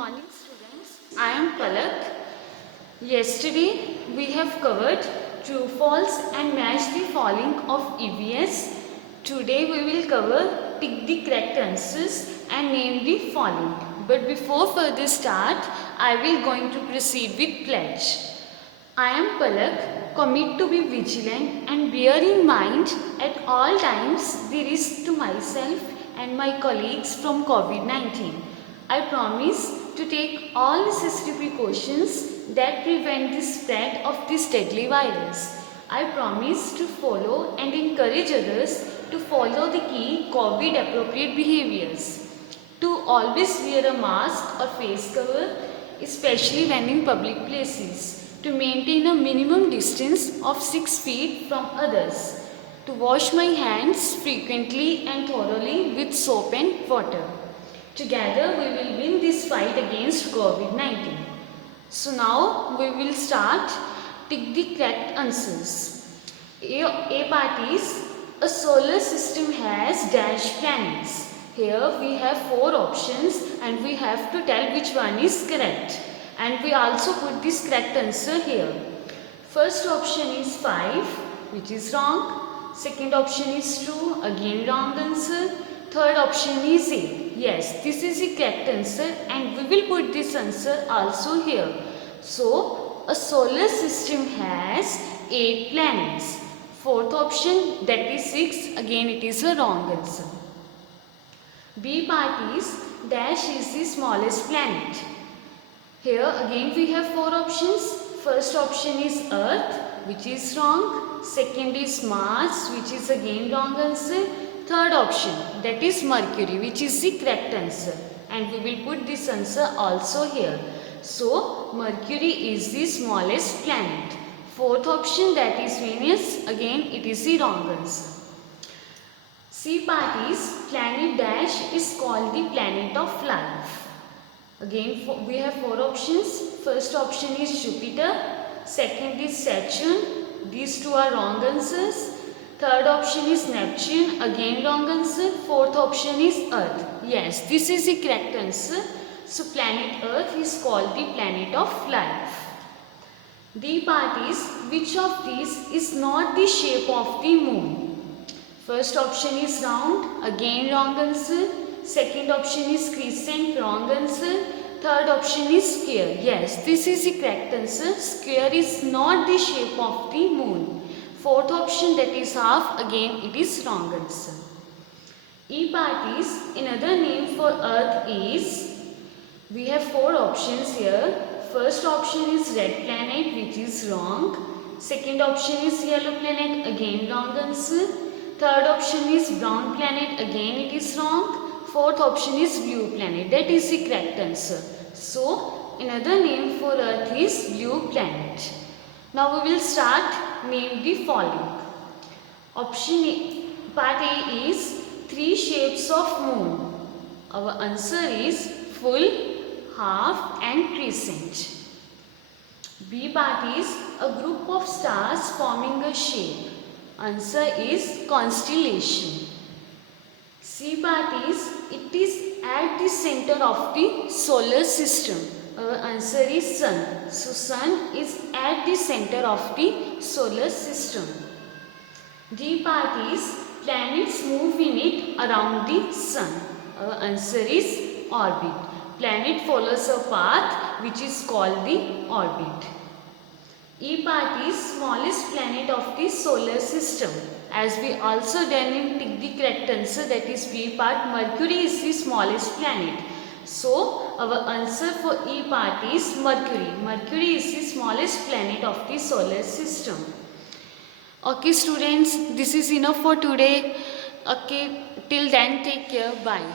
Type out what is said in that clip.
morning students. I am Palak. Yesterday we have covered true false and match the following of EVS. Today we will cover tick the correct answers and name the following. But before further start, I will going to proceed with pledge. I am Palak, commit to be vigilant and bear in mind at all times the risk to myself and my colleagues from COVID-19. I promise to take all necessary precautions that prevent the spread of this deadly virus. I promise to follow and encourage others to follow the key COVID appropriate behaviors. To always wear a mask or face cover, especially when in public places. To maintain a minimum distance of 6 feet from others. To wash my hands frequently and thoroughly with soap and water. Together we will win this fight against COVID-19. So now we will start tick the correct answers. A part is a solar system has dash planets. Here we have 4 options and we have to tell which one is correct. And we also put this correct answer here. First option is 5, which is wrong. Second option is 2, again wrong answer. Third option is 8. Yes, this is the correct answer and we will put this answer also here. So, a solar system has 8 planets. Fourth option, that is 6, again it is a wrong answer. B part is dash is the smallest planet. Here again we have 4 options. First option is Earth, which is wrong. Second is Mars, which is again wrong answer. Third option, that is Mercury, which is the correct answer. And we will put this answer also here. So, Mercury is the smallest planet. Fourth option, that is Venus, again it is the wrong answer. C part is planet dash is called the planet of life. Again we have 4 options. First option is Jupiter. Second is Saturn. These 2 are wrong answers. Third option is Neptune. Again wrong answer. Fourth option is Earth. Yes, this is the correct answer. So planet Earth is called the planet of life. D part is which of these is not the shape of the moon? First option is round. Again wrong answer. Second option is crescent, wrong answer. Third option is square. Yes, this is the correct answer. Square is not the shape of the moon. Fourth option, that is half, again it is wrong answer. E part is another name for Earth is, we have 4 options here. First option is red planet, which is wrong. Second option is yellow planet, again wrong answer. Third option is brown planet, again it is wrong. Fourth option is blue planet, that is the correct answer. So, another name for Earth is blue planet. Now we will start name the following. Option A, part A is 3 shapes of moon. Our answer is full, half and crescent. B part is a group of stars forming a shape. Answer is constellation. C part is it is at the center of the solar system. Our answer is sun. So sun is at the center of the solar system. D part is planets move in it around the sun. Our answer is orbit. Planet follows a path which is called the orbit. E part is smallest planet of the solar system. As we also done in tick the correct answer, that is B part, Mercury is the smallest planet. So, our answer for E part is Mercury. Mercury is the smallest planet of the solar system. Okay students, this is enough for today. Okay, till then take care. Bye.